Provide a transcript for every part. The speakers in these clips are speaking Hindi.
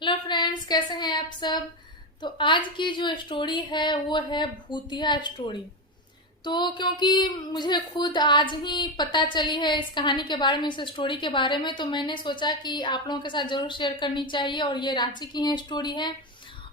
हेलो फ्रेंड्स, कैसे हैं आप सब। तो आज की जो स्टोरी है वो है भूतिया स्टोरी। तो क्योंकि मुझे खुद आज ही पता चली है इस कहानी के बारे में, इस स्टोरी के बारे में, तो मैंने सोचा कि आप लोगों के साथ जरूर शेयर करनी चाहिए। और ये रांची की है स्टोरी है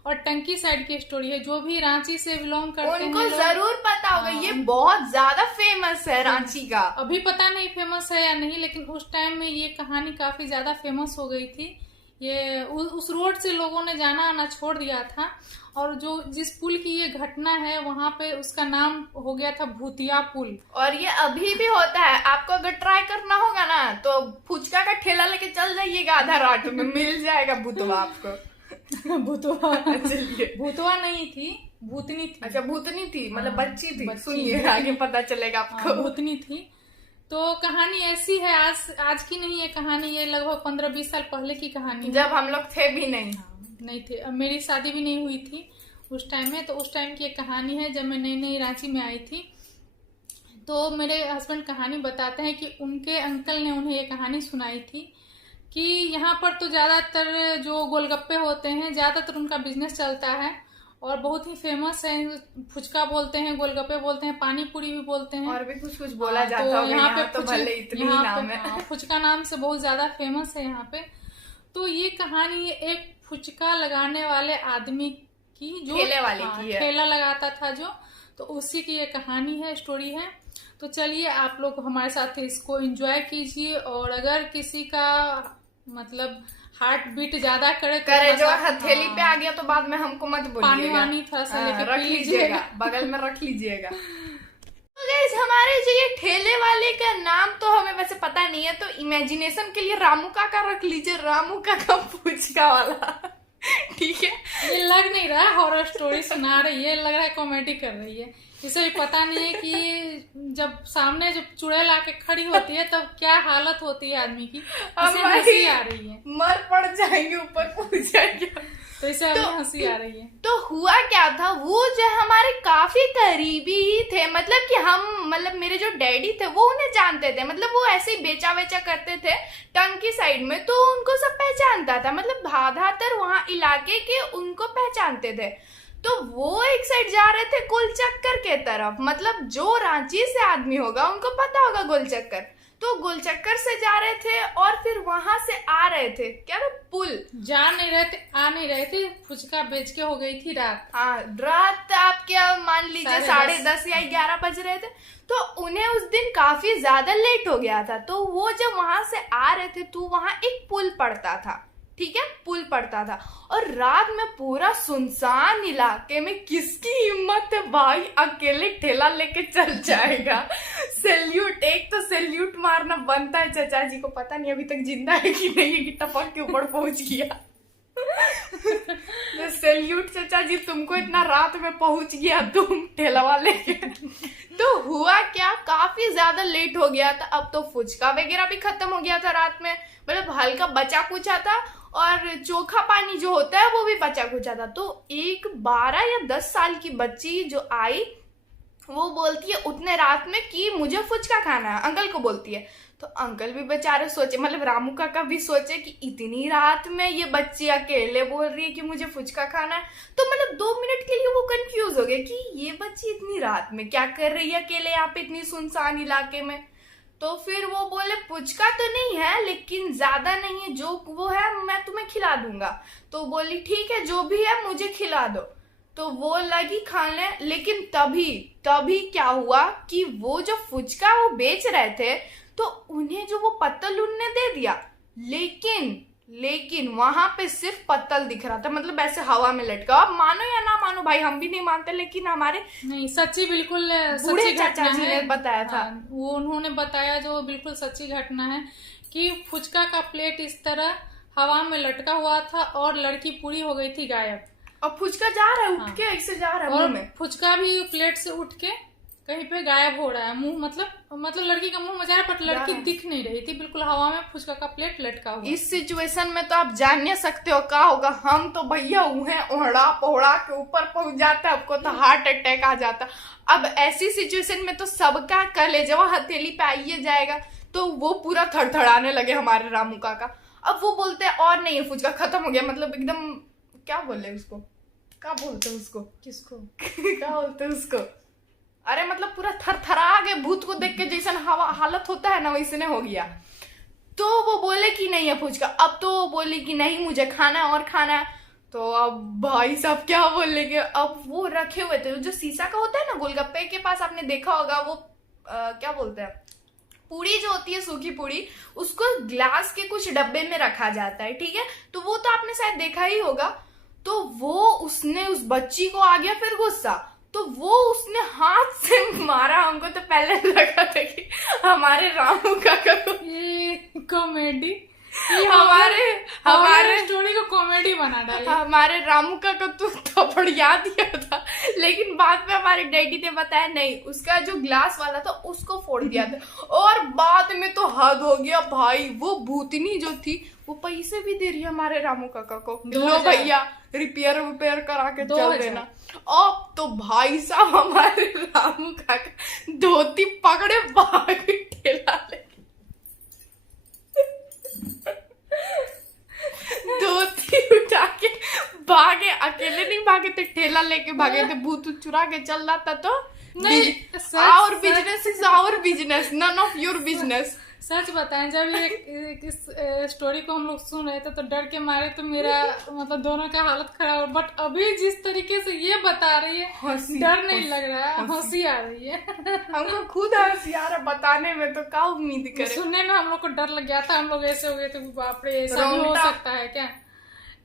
और टंकी साइड की स्टोरी है। जो भी रांची से बिलोंग करते हैं उनको जरूर पता होगा। ये बहुत ज्यादा फेमस है रांची का। अभी पता नहीं फेमस है या नहीं, लेकिन उस टाइम में ये कहानी काफी ज्यादा फेमस हो गई थी। ये उस रोड से लोगों ने जाना आना छोड़ दिया था। और जो जिस पुल की ये घटना है वहां पे उसका नाम हो गया था भूतिया पुल। और ये अभी भी होता है। आपको अगर ट्राई करना होगा ना तो फुचका का ठेला लेके चल जाइएगा, आधा रात में मिल जाएगा भूतवा आपको। भूतवा चलिए, भूतवा नहीं थी, भूतनी थी। अच्छा भूतनी थी, मतलब हाँ, बच्ची थी। बच्ची सुनिए आगे पता चलेगा आपको। भूतनी थी। तो कहानी ऐसी है, आज की नहीं है कहानी, ये लगभग 15-20 साल पहले की कहानी है। जब हम लोग थे भी नहीं। नहीं थे, अब मेरी शादी भी नहीं हुई थी उस टाइम में। तो उस टाइम की एक कहानी है, जब मैं नई नई रांची में आई थी। तो मेरे हस्बैंड कहानी बताते हैं कि उनके अंकल ने उन्हें ये कहानी सुनाई थी कि यहाँ पर तो ज़्यादातर जो गोलगप्पे होते हैं, ज़्यादातर उनका बिजनेस चलता है और बहुत ही फेमस है। फुचका बोलते हैं, गोलगप्पे बोलते हैं, पानी पूरी भी बोलते हैं, और भी कुछ कुछ बोला जाता होगा। यहाँ पे तो भले इतनी ही नाम है। फुचका नाम से बहुत ज्यादा फेमस है यहाँ पे। तो ये कहानी एक फुचका लगाने वाले आदमी की, जो ठेले वाले की है। ठेला लगाता था जो, तो उसी की ये कहानी है, स्टोरी है। तो चलिए आप लोग हमारे साथ इसको एंजॉय कीजिए। और अगर किसी का मतलब हार्ट बीट ज्यादा करे जो हथेली पे आ गया तो बाद में हमको मत बोलिएगा। पानी वानी थोड़ा सा लेके रख लीजिएगा, बगल में रख लीजिएगा। तो गाइस, हमारे जो ये ठेले वाले का नाम तो हमें वैसे पता नहीं है, तो इमेजिनेशन के लिए रामू काका रख लीजिए। रामू काका फुचका वाला। ठीक है, ये लग नहीं रहा है हॉरर स्टोरी सुना रही है, लग रहा है कॉमेडी कर रही है। इसे भी पता नहीं है कि जब सामने जब चुड़ैल आके खड़ी होती है तब क्या हालत होती है आदमी की। इसे हंसी आ रही है, मर पड़ जाएंगे, ऊपर पहुंच जाएंगे। तो इसे अभी हंसी आ रही है। तो हुआ क्या था, वो जो हमारे काफी करीबी ही थे। मतलब मेरे जो डैडी थे वो उन्हें जानते थे। मतलब वो ऐसे ही बेचा वेचा करते थे टंकी साइड में, तो उनको सब पहचानता था। मतलब धाधातर वहां इलाके के उनको पहचानते थे। तो वो एक साइड जा रहे थे गोलचक्कर के तरफ। मतलब जो रांची से आदमी होगा उनको पता होगा गोलचक्कर। तो गोलचक्कर से जा रहे थे और फिर वहां से आ रहे थे, क्या वो पुल जा नहीं रहे थे, आ नहीं रहे थे। फुचका बेच के हो गई थी रात। हाँ, रात आप क्या मान लीजिए 10:30 या 11 बज रहे थे। तो उन्हें उस दिन काफी ज्यादा लेट हो गया था। तो वो जब वहां से आ रहे थे तो वहां एक पुल पड़ता था। ठीक है, पुल पड़ता था और रात में पूरा सुनसान इलाके में किसकी हिम्मत है भाई अकेले ठेला लेके चल जाएगा। सैल्यूट, एक तो सैल्यूट मारना बनता है। चाचा जी को पता नहीं अभी तक जिंदा है कि नहीं है कि टपक के ऊपर पहुंच गया। तो सैल्यूट चाचा जी, तुमको इतना रात में पहुंच गया तुम ठेला वाले। तो हुआ क्या, काफी ज्यादा लेट हो गया था। अब तो फुचका वगैरह भी खत्म हो गया था रात में। मतलब हल्का बचा कुचा था और चोखा पानी जो होता है वो भी बचा कुचा था। तो एक 12 या 10 साल की बच्ची जो आई, वो बोलती है उतने रात में कि मुझे फुचका खाना है। अंकल को बोलती है। तो अंकल भी बेचारे सोचे, मतलब रामू काका भी सोचे कि इतनी रात में ये बच्ची अकेले बोल रही है कि मुझे फुचका खाना है। तो मतलब 2 मिनट के लिए वो कंफ्यूज हो गए कि ये बच्ची इतनी रात में क्या कर रही है अकेले यहाँ पे इतनी सुनसान इलाके में। तो फिर वो बोले फुचका तो नहीं है, लेकिन ज्यादा नहीं है, जो वो है मैं तुम्हें खिला दूंगा। तो बोली ठीक है, जो भी है मुझे खिला दो। तो वो लगी खाने। लेकिन तभी क्या हुआ कि वो जो फुचका वो बेच रहे थे तो उन्हें जो वो पत्तल उनने दे दिया। लेकिन वहां पे सिर्फ पत्तल दिख रहा था, मतलब ऐसे हवा में लटका। आप मानो या ना मानो भाई, हम भी नहीं मानते, लेकिन हमारे नहीं, सच्ची बिल्कुल बूढ़े चाचा जी ने बताया था। वो उन्होंने बताया जो बिल्कुल सच्ची घटना है कि फुचका का प्लेट इस तरह हवा में लटका हुआ था और लड़की पूरी हो गई थी गायब। और फुचका जा रहा है उठ के, ऐसे जा रहा है मुंह में। फुचका भी प्लेट से उठ के कहीं पे गायब हो रहा है। मुंह मतलब लड़की का मुंह में जा रहा है, बट लड़की दिख नहीं रही थी, बिल्कुल हवा में फुचका का प्लेट लटका हुआ। इस सिचुएशन में तो आप जान नहीं सकते हो क्या होगा। हम तो भैया ओढ़ा पोहड़ा के ऊपर पहुंच जाता है, आपको तो हार्ट अटैक आ जाता। अब ऐसी सिचुएशन में तो सबका कलेजा हथेली पे आइए जाएगा। तो वो पूरा थरथराने लगे हमारे रामू काका। अब वो बोलते हैं और नहीं है फुचका खत्म हो गया, मतलब एकदम क्या बोले उसको, क्या बोलते हैं उसको, किसको क्या बोलते हैं उसको, अरे मतलब पूरा थरथरा गए भूत को देख के जैसा हालत होता है ना वैसे हो गया। तो वो बोले कि नहीं है फुचका, अब तो वो बोली कि नहीं मुझे खाना है और खाना है। तो अब भाई साहब क्या बोलेंगे, अब वो रखे हुए थे जो शीशा का होता है ना गोलगप्पे के पास, आपने देखा होगा वो क्या बोलते हैं, पूड़ी जो होती है सूखी पूड़ी, उसको ग्लास के कुछ डब्बे में रखा जाता है, ठीक है, तो वो तो आपने शायद देखा ही होगा। तो वो उसने उस बच्ची को आ गया फिर गुस्सा, तो वो उसने हाथ से मारा। हमको तो पहले लगा था कि हमारे रामू काका को ये कॉमेडी, हमारे स्टोरी को कॉमेडी बना डाला। हमारे रामू काका तो थप्पड़ याद दिया था, लेकिन बाद में हमारे डैडी ने बताया नहीं, उसका जो ग्लास वाला था उसको फोड़ दिया था। और बाद में तो हद हो गया भाई, वो भूतनी जो थी वो पैसे भी दे रही है हमारे रामू काका को, लो भैया रिपेयर करा के चल देना। अब तो भाई साहब हमारे रामू काका धोती पकड़े भाग ठेला लेके, धोती उठा के भागे, अकेले नहीं भागे थे, ठेला लेके भागे थे, भूत चुरा के चल रहा था। तो नहीं, our business is our business, none of your business. सच बताएं, जब ये इस स्टोरी को हम लोग सुन रहे थे तो डर के मारे तो मेरा मतलब दोनों का हालत खराब, बट अभी जिस तरीके से ये बता रही है डर नहीं लग रहा है, हंसी आ रही है। हमको खुद हंसी आ रहा बताने में, तो क्या उम्मीद करे। सुनने में हम लोग को डर लग गया था, हम लोग ऐसे हो गए थे बाप रे ऐसा भी हो सकता है क्या।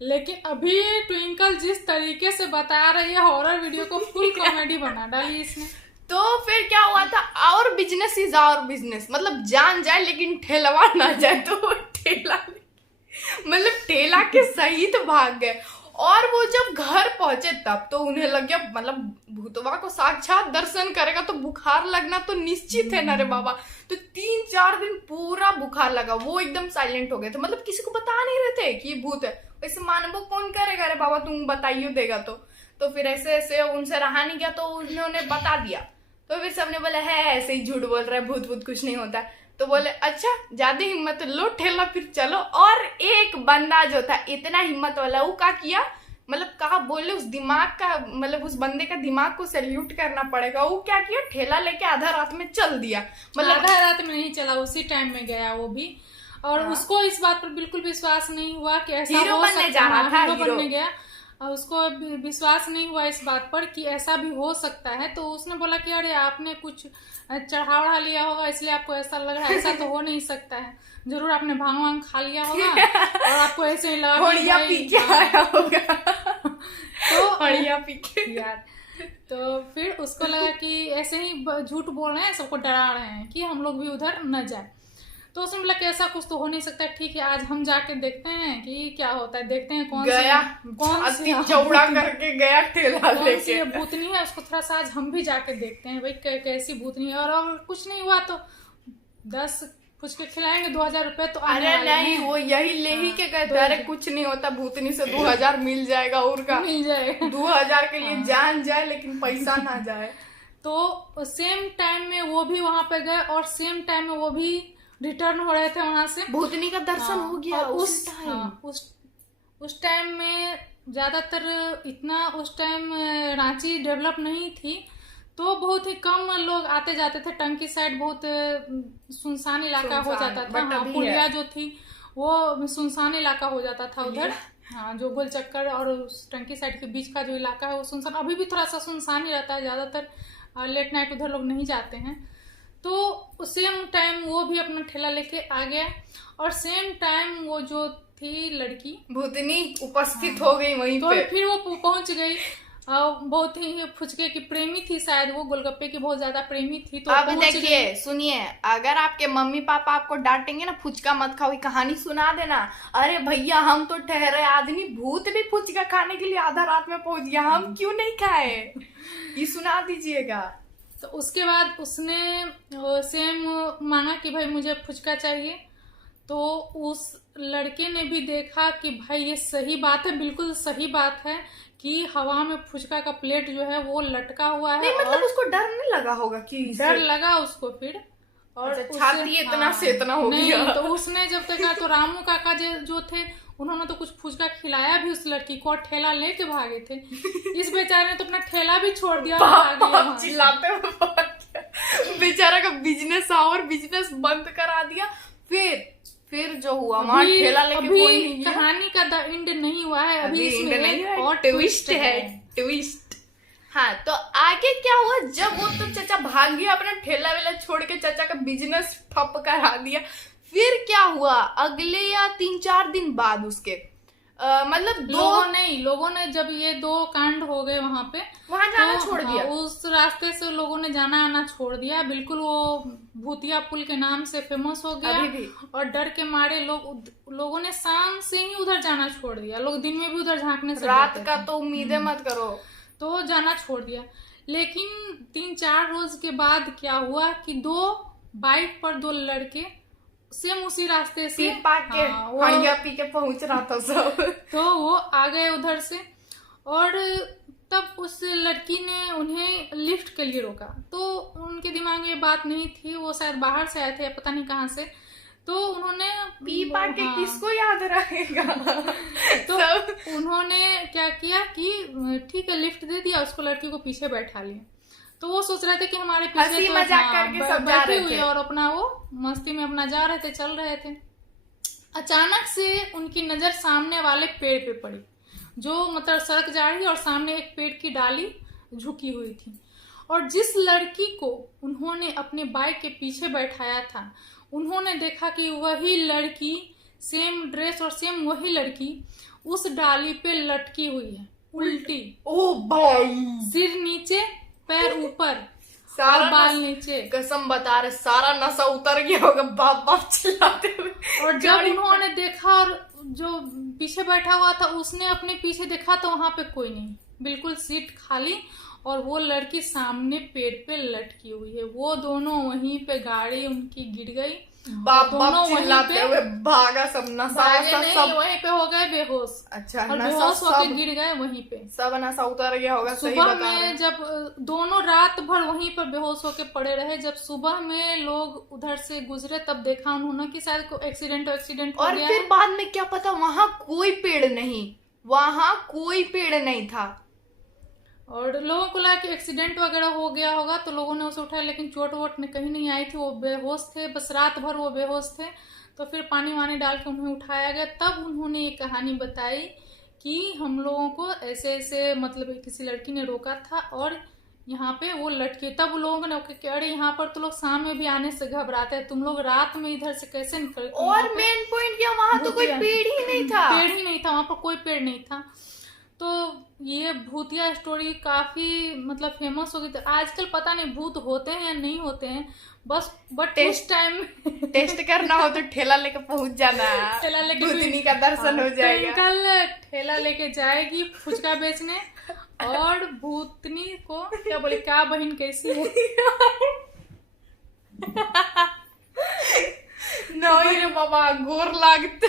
लेकिन अभी ट्विंकल जिस तरीके से बता रही है हॉरर वीडियो को फुल कॉमेडी बना डाली इसने। तो फिर क्या हुआ था, our business is our business, मतलब जान जाए लेकिन ठेलवा ना जाए। तो वो ठेला मतलब ठेला के सहित भाग गए। और वो जब घर पहुंचे तब तो उन्हें लग गया मतलब भूतवा को साक्षात दर्शन करेगा तो बुखार लगना तो निश्चित है ना रे बाबा। तो 3-4 दिन पूरा बुखार लगा, वो एकदम साइलेंट हो गए थे, मतलब किसी को बता नहीं रहे थे कि ये भूत है। वैसे मानवो कौन करेगा रे बाबा, तुम बताइयो देगा तो फिर ऐसे ऐसे उनसे रहा नहीं गया, तो उन्होंने बता दिया। तो फिर सबने बोला है ऐसे ही झूठ बोल रहा है, भूत भूत कुछ नहीं होता। तो बोले अच्छा ज्यादा हिम्मत लो ठेला फिर चलो। और एक बंदा जो था इतना हिम्मत वाला, वो क्या किया, मतलब कहा बोले उस दिमाग का, मतलब उस बंदे का दिमाग को सैल्यूट करना पड़ेगा। वो क्या किया, ठेला लेके आधा रात में चल दिया। मतलब आधा रात में नहीं चला, उसी टाइम में गया वो भी। और उसको इस बात पर बिल्कुल विश्वास नहीं हुआ कि ऐसा हीरो हो बनने सकता जा रहा है, था, हीरो हीरो बनने गया। और उसको विश्वास नहीं हुआ इस बात पर कि ऐसा भी हो सकता है। तो उसने बोला कि अरे आपने कुछ चढ़ावा लिया होगा इसलिए आपको ऐसा लग रहा है, ऐसा तो हो नहीं सकता है, जरूर आपने भांग वांग खा लिया होगा और आपको ऐसे ही लगा पी के आया होगा। तो बढ़िया पी के यार, तो फिर उसको लगा कि ऐसे ही झूठ बोल रहे हैं, सबको डरा रहे हैं कि हम लोग भी उधर न जाए। तो उसने बोला कि ऐसा कुछ तो हो नहीं सकता, ठीक है आज हम जाके देखते हैं कि क्या होता है, देखते हैं कौन सी चौड़ा करके गया ठेला लेके, भूतनी है उसको थोड़ा सा आज हम भी जाके देखते हैं भाई कैसी भूतनी है। और कुछ नहीं हुआ तो 10 फुचके खिलाएंगे, 2000 रुपए तो अरे नहीं, वो यही ले ही के गए थे। अरे कुछ नहीं होता, भूतनी से 2000 मिल जाएगा, और का मिल जाएगा। 2000 के लिए जान जाए लेकिन पैसा ना जाए। तो सेम टाइम में वो भी वहां पे गए और सेम टाइम में वो भी रिटर्न हो रहे थे वहां से, भूतनी का दर्शन हो गया। उस टाइम में ज्यादातर इतना उस टाइम रांची डेवलप नहीं थी, तो बहुत ही कम लोग आते जाते थे। टंकी साइड बहुत सुनसान इलाका हो जाता था, पुलिया जो थी वो सुनसान इलाका हो जाता था उधर। हाँ, जो गोल चक्कर और टंकी साइड के बीच का जो इलाका है वो सुनसान, अभी भी थोड़ा सा सुनसान ही रहता है, ज्यादातर लेट नाइट उधर लोग नहीं जाते हैं। तो सेम टाइम वो भी अपना ठेला लेके आ गया और सेम टाइम वो जो थी लड़की भूतनी उपस्थित हो गई वहीं तो पे। फिर वो पहुंच गई, बहुत ही फुचके की प्रेमी थी शायद, वो गोलगप्पे की बहुत ज्यादा प्रेमी थी। तो अब देखिए सुनिए, अगर आपके मम्मी पापा आपको डांटेंगे ना फुचका मत खाओ, कहानी सुना देना, अरे भैया हम तो ठहरे आदमी, भूत भी फुचका खाने के लिए आधा रात में पहुंच गया, हम क्यों नहीं खाए, ये सुना दीजिएगा। तो उसके बाद उसने सेम मांगा कि भाई मुझे फुचका चाहिए। तो उस लड़के ने भी देखा कि भाई ये सही बात है, बिल्कुल सही बात है कि हवा में फुचका का प्लेट जो है वो लटका हुआ है। नहीं, मतलब उसको डर नहीं लगा होगा कि डर लगा उसको फिर, और छाती इतना से इतना हो गया। तो उसने जब देखा तो रामू काका जो थे उन्होंने तो कुछ फुचका खिलाया भी उस लड़की को और ठेला लेके भागे थे। इस बेचारे ने तो अपना ठेला भी छोड़ दिया और चिल्लाते हुए बेचारा का बिजनेस और बिजनेस बंद करा दिया। फिर जो हुआ वहाँ ठेला लेके कोई नहीं है। कहानी का द एंड नहीं हुआ है, अभी इसमें नहीं है और ट्विस्ट है, ट्विस्ट। हाँ, तो आगे क्या हुआ जब वो तो चाचा भाग गया अपना ठेला वेला छोड़ के, चाचा का बिजनेस ठप करा दिया। फिर क्या हुआ अगले या 3-4 दिन बाद उसके मतलब लोगों ने जब ये 2 कांड हो गए वहां जाना छोड़ दिया। उस रास्ते से लोगों ने जाना आना छोड़ दिया बिल्कुल। वो भूतिया पुल के नाम से फेमस हो गया और डर के मारे लोगों ने शाम से ही उधर जाना छोड़ दिया। लोग दिन में भी उधर झांकने से रात का तो उम्मीदें मत करो, तो जाना छोड़ दिया। लेकिन 3-4 रोज के बाद क्या हुआ कि 2 बाइक पर 2 लड़के सेम उसी रास्ते से पी के पहुंच रहा था सब तो वो आ गए उधर से और तब उस लड़की ने उन्हें लिफ्ट के लिए रोका। तो उनके दिमाग में ये बात नहीं थी, वो शायद बाहर से आए थे पता नहीं कहाँ से। तो उन्होंने पी पा के किसको याद रहेगा तो उन्होंने क्या किया कि ठीक है लिफ्ट दे दिया, उसको लड़की को पीछे बैठा लिया। तो वो सोच रहे थे कि हमारे पीछे मजाक करके सब जा रहे थे और अपना वो मस्ती में अपना जा रहे थे, चल रहे थे। अचानक से उनकी नजर सामने वाले पेड़ पे पड़ी, जो मतलब सड़क जा रही और सामने एक पेड़ की डाली झुकी हुई थी। और जिस लड़की को उन्होंने अपने बाइक के पीछे बैठाया था, उन्होंने देखा कि वही लड़की सेम ड्रेस और सेम वही लड़की उस डाली पे लटकी हुई है उल्टी। ओ भाई, सिर नीचे पैर ऊपर सारा बाल नीचे। कसम बता रहे सारा नशा उतर गया होगा बाप बाप चिल्लाते हुए। और जब उन्होंने देखा और जो पीछे बैठा हुआ था उसने अपने पीछे देखा तो वहां पे कोई नहीं, बिल्कुल सीट खाली और वो लड़की सामने पेड़ पे लटकी हुई है। वो दोनों वहीं पे गाड़ी उनकी गिर गई, बाप बाप चिल्लाते हुए भागा सब नशा सब वहीं पे हो गए बेहोश। अच्छा, और बेहोश होकर गिर गए वहीं पे, सब नशा उतर गया होगा। सुबह में जब दोनों रात भर वहीं पर बेहोश होकर पड़े रहे, जब सुबह में लोग उधर से गुजरे तब देखा उन्होंने कि शायद कोई एक्सीडेंट हो गया। और फिर बाद में क्या पता वहां कोई पेड़ नहीं था और लोगों को लगा कि एक्सीडेंट वगैरह हो गया होगा तो लोगों ने उसे उठाया, लेकिन चोट वोट ने कहीं नहीं आई थी। वो बेहोश थे, बस रात भर वो बेहोश थे। तो फिर पानी वानी डाल के उन्हें उठाया गया। तब उन्होंने ये कहानी बताई कि हम लोगों को ऐसे ऐसे मतलब किसी लड़की ने रोका था और यहाँ पे वो लटकी। तब लोगों ने कि अरे यहाँ पर तो लोग शाम में भी आने से घबराते हैं, तुम लोग रात में इधर से कैसे निकल। और मेन पॉइंट क्या, वहां तो कोई पेड़ ही नहीं था, वहां पर कोई पेड़ नहीं था। तो ये भूतिया स्टोरी काफी मतलब फेमस हो गई। तो आजकल पता नहीं भूत होते हैं या नहीं होते हैं, बस टेस्ट करना हो तो ठेला लेके पहुंच जाना, ठेला लेके भूतनी का दर्शन हो जाएगा। कल ठेला लेके जाएगी फुचका बेचने और भूतनी को क्या बोले, क्या बहन कैसी है नहीं रे बाबा गोर लागते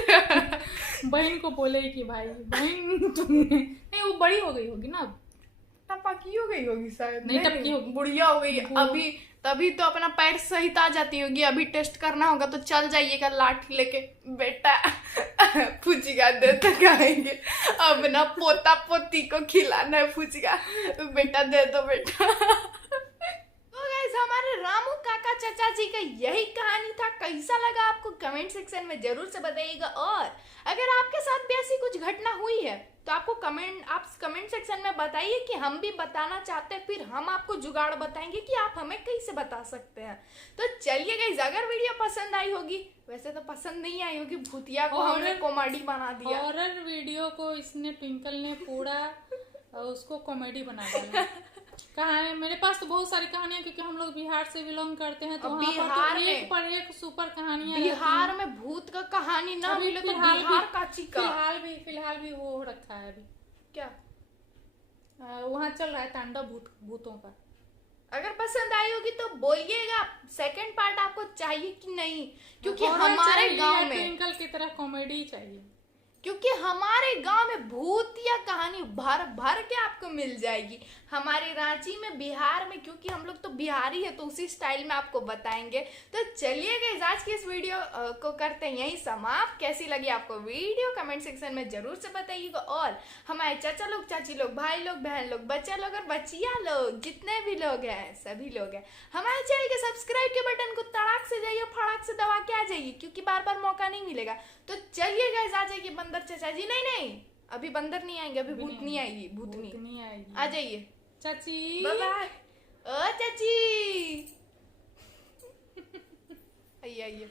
बहन को बोले कि भाई बहन तुमने नहीं, वो बड़ी हो गई होगी ना, अब पक्की हो गई होगी शायद, नहीं टपकी होगी, बुढ़िया हो गई अभी, तभी तो अपना पैर सहित आ जाती होगी। अभी टेस्ट करना होगा तो चल जाइएगा लाठी लेके, बेटा फुचका दे तो खाएंगे, अब ना पोता पोती को खिलाना है फुचका, बेटा दे दो बेटा। हमारे रामू काका चाचा जी का यही कहानी था। कैसा लगा आपको कमेंट सेक्शन में जरूर से बताइएगा। और अगर आपके साथ भी ऐसी कुछ घटना हुई है तो आप कमेंट सेक्शन में बताइए कि हम भी बताना चाहते हैं, फिर हम आपको जुगाड़ बताएंगे कि आप हमें कैसे बता सकते हैं। तो चलिए गाइस, अगर वीडियो पसंद आई होगी, वैसे तो पसंद नहीं आई होगी, भूतिया को हमने कॉमेडी बना दिया, हॉरर वीडियो को इसने ट्विंकल ने पूरा उसको कॉमेडी बना दिया। कहानी मेरे पास तो बहुत सारी कहानियां, क्योंकि हम लोग बिहार से बिलोंग करते हैं तो वहाँ पर तो एक पर एक सुपर कहानियां। बिहार में भूत का कहानी ना मिले तो बिहार का चिका फिलहाल भी वो रखा है अभी क्या वहाँ चल रहा है तांडव भूतों का। अगर पसंद आई होगी तो बोलिएगा सेकंड पार्ट आपको चाहिए कि नहीं, क्योंकि हमारे गांव में ट्विंकल की तरह कॉमेडी चाहिए, क्योंकि हमारे गांव में भूत भूतिया कहानी भर भर के आपको मिल जाएगी हमारे रांची में, बिहार में, क्योंकि हम लोग तो बिहारी है तो उसी स्टाइल में आपको बताएंगे। तो चलिए गाइस, आज की इस वीडियो को करते हैं यही समाप्त। कैसी लगी आपको वीडियो कमेंट सेक्शन में जरूर से बताइएगा। और हमारे चाचा लोग, चाची लोग, भाई लोग, बहन लोग, बच्चा लोग और बच्चिया लोग, जितने भी लोग हैं, सभी लोग हैं, हमारे चैनल के सब्सक्राइब के बटन को तड़ाक से जाइए, फड़ाक से दबा के आ जाइए, क्योंकि बार बार मौका नहीं मिलेगा। तो चलिए गाइस, आ जाइए बंदर चाचा जी। नहीं अभी बंदर नहीं आएंगे, अभी भूतनी आएगी, भूतनी आएगी। आ जाइए चाची, बाय बाय। ओ चाची आइए आइए।